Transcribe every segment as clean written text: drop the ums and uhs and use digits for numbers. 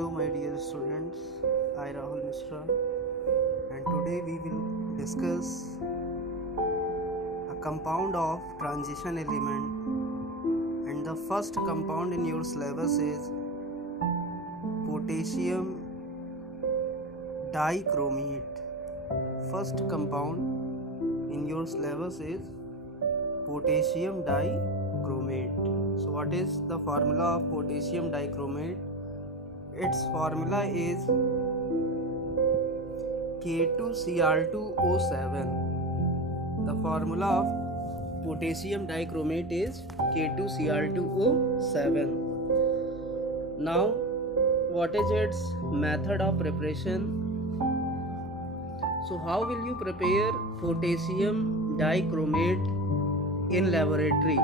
Hello, my dear students. I Rahul Mishra, and today we will discuss a compound of transition element. And the first compound in your syllabus is potassium dichromate. First compound in your syllabus is potassium dichromate. So what is the formula of potassium dichromate? Its formula is K2Cr2O7. The formula of potassium dichromate is K2Cr2O7. Now, what is its method of preparation? So, how will you prepare potassium dichromate in laboratory?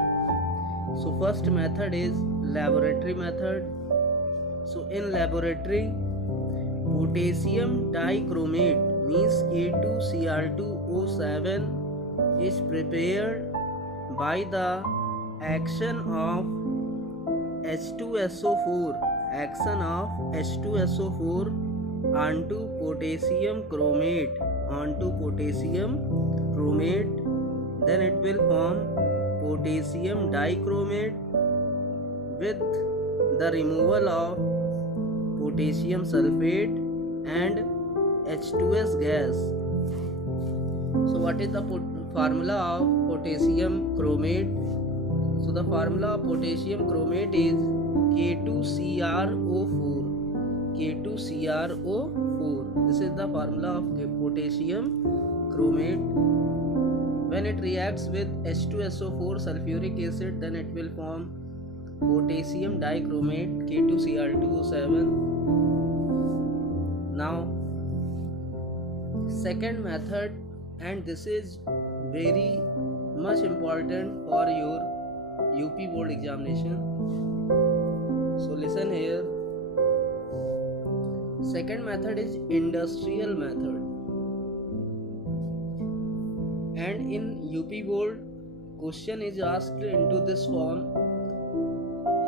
So, first method is laboratory method. So in laboratory, potassium dichromate means K2Cr2O7 is prepared by the action of H2SO4 onto potassium chromate then it will form potassium dichromate with the removal of potassium sulfate and H2S gas. So what is the formula of potassium chromate? So the formula of potassium chromate is K2CrO4. This is the formula of potassium chromate. When it reacts with H2SO4 sulfuric acid, then it will form potassium dichromate K2Cr2O7. Now second method, and this is very much important for your UP board examination. So listen here. Second method is industrial method, and in UP board question is asked into this form: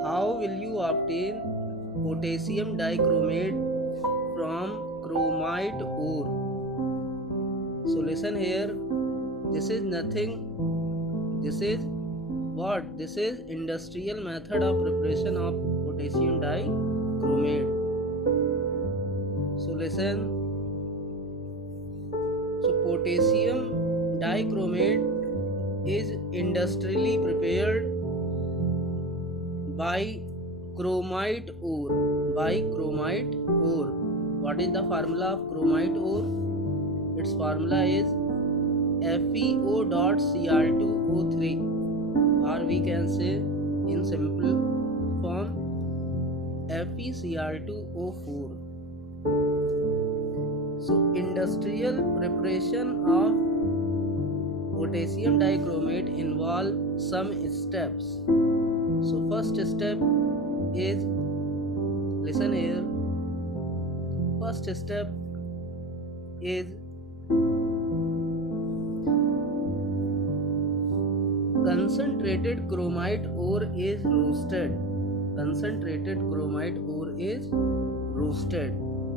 how will you obtain potassium dichromate from chromite ore? So listen here, this is nothing, this is what? This is industrial method of preparation of potassium dichromate. So listen, so potassium dichromate is industrially prepared by chromite ore. What is the formula of chromite ore? Its formula is FeO.Cr2O3, or we can say in simple form FeCr2O4. So industrial preparation of potassium dichromate involve some steps. So first step is, listen here, first step is concentrated chromite ore is roasted.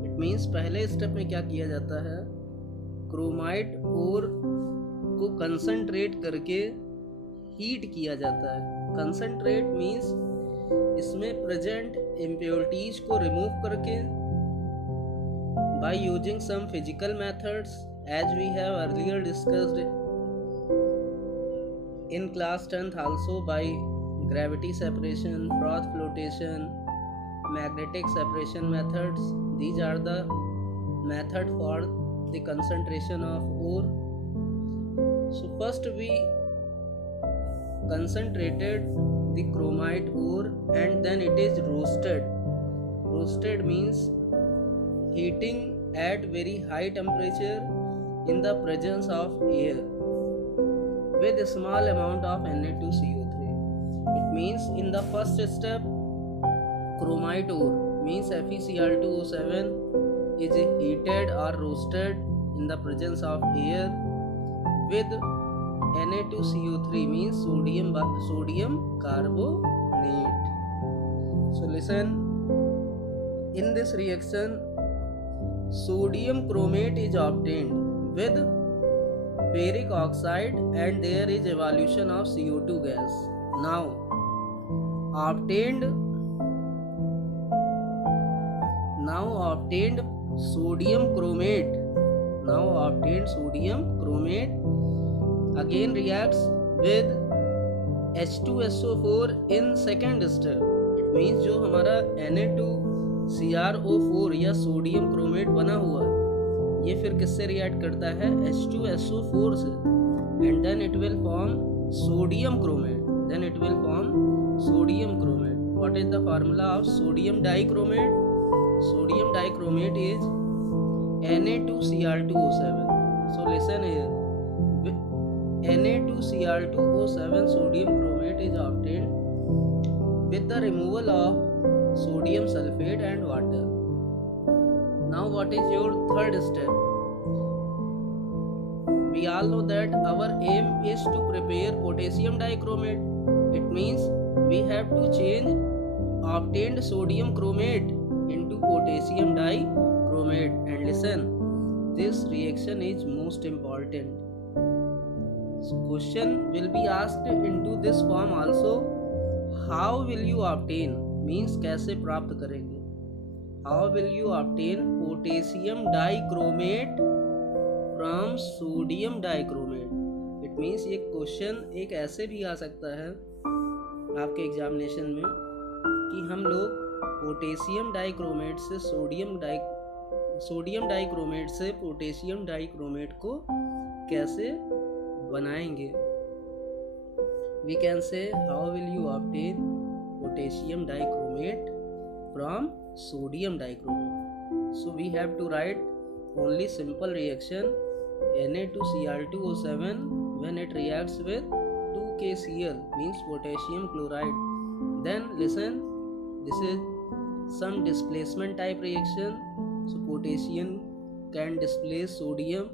It means पहले step में क्या किया जाता है, chromite ओर को concentrate करके heat किया जाता है. कंसंट्रेट मीन्स इसमें प्रेजेंट इम्प्योरिटीज को रिमूव करके by using some physical methods as we have earlier discussed in class 10th also, by gravity separation, froth flotation, magnetic separation methods. These are the method for the concentration of ore. So first we concentrated the chromite ore and then it is roasted. Roasted means heating at very high temperature in the presence of air with a small amount of Na2CO3. It means in the first step, chromite ore means FeCr2O7 is heated or roasted in the presence of air with Na2CO3 means sodium carbonate. So listen, In this reaction, sodium chromate is obtained with ferric oxide and there is evolution of CO2 gas. Now obtained sodium chromate again reacts with H2SO4 in second step. It means जो हमारा Na2CrO4 या sodium chromate बना हुआ है, ये फिर किससे react करता है? H2SO4 से, and then it will form sodium chromate. What is the formula of sodium dichromate? Sodium dichromate is Na2Cr2O7. So listen here. Na2Cr2O7 sodium chromate is obtained with the removal of sodium sulfate and water. Now what is your third step? We all know that our aim is to prepare potassium dichromate. It means we have to change obtained sodium chromate into potassium dichromate. And listen, this reaction is most important. So question will be asked into this form also. How will you obtain means कैसे प्राप्त करेंगे? How will you obtain potassium dichromate from sodium dichromate? It means ये question एक ऐसे भी आ सकता है आपके एग्जामिनेशन में कि हम लोग पोटेशियम डाइक्रोमेट से सोडियम डाइक्रोमेट से पोटेशियम डाइक्रोमेट को कैसे बनाएंगे. We can say how will you obtain potassium dichromate from sodium dichromate. So we have to write only simple reaction Na2Cr2O7 when it reacts with 2KCl means potassium chloride. Then listen, this is some displacement type reaction. So potassium can displace sodium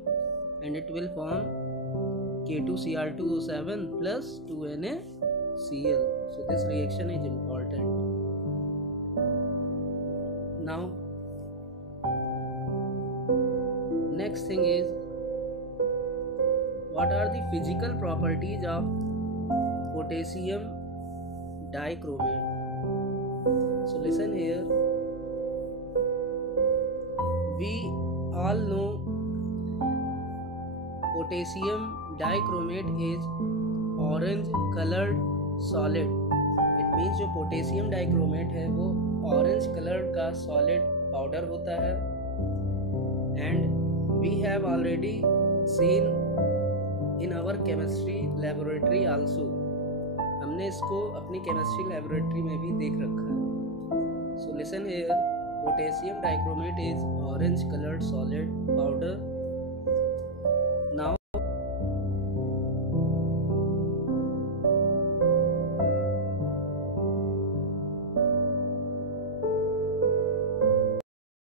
and it will form K2Cr2O7 plus 2NaCl. So this reaction is important. Now next thing is, what are the physical properties of potassium dichromate? So listen here. We all know potassium dichromate is orange colored solid. It means जो potassium dichromate है वो orange colored का solid powder होता है. And we have already seen in our chemistry laboratory also. हमने इसको अपनी chemistry laboratory में भी देख रखा है. So listen here. Potassium dichromate is orange colored solid powder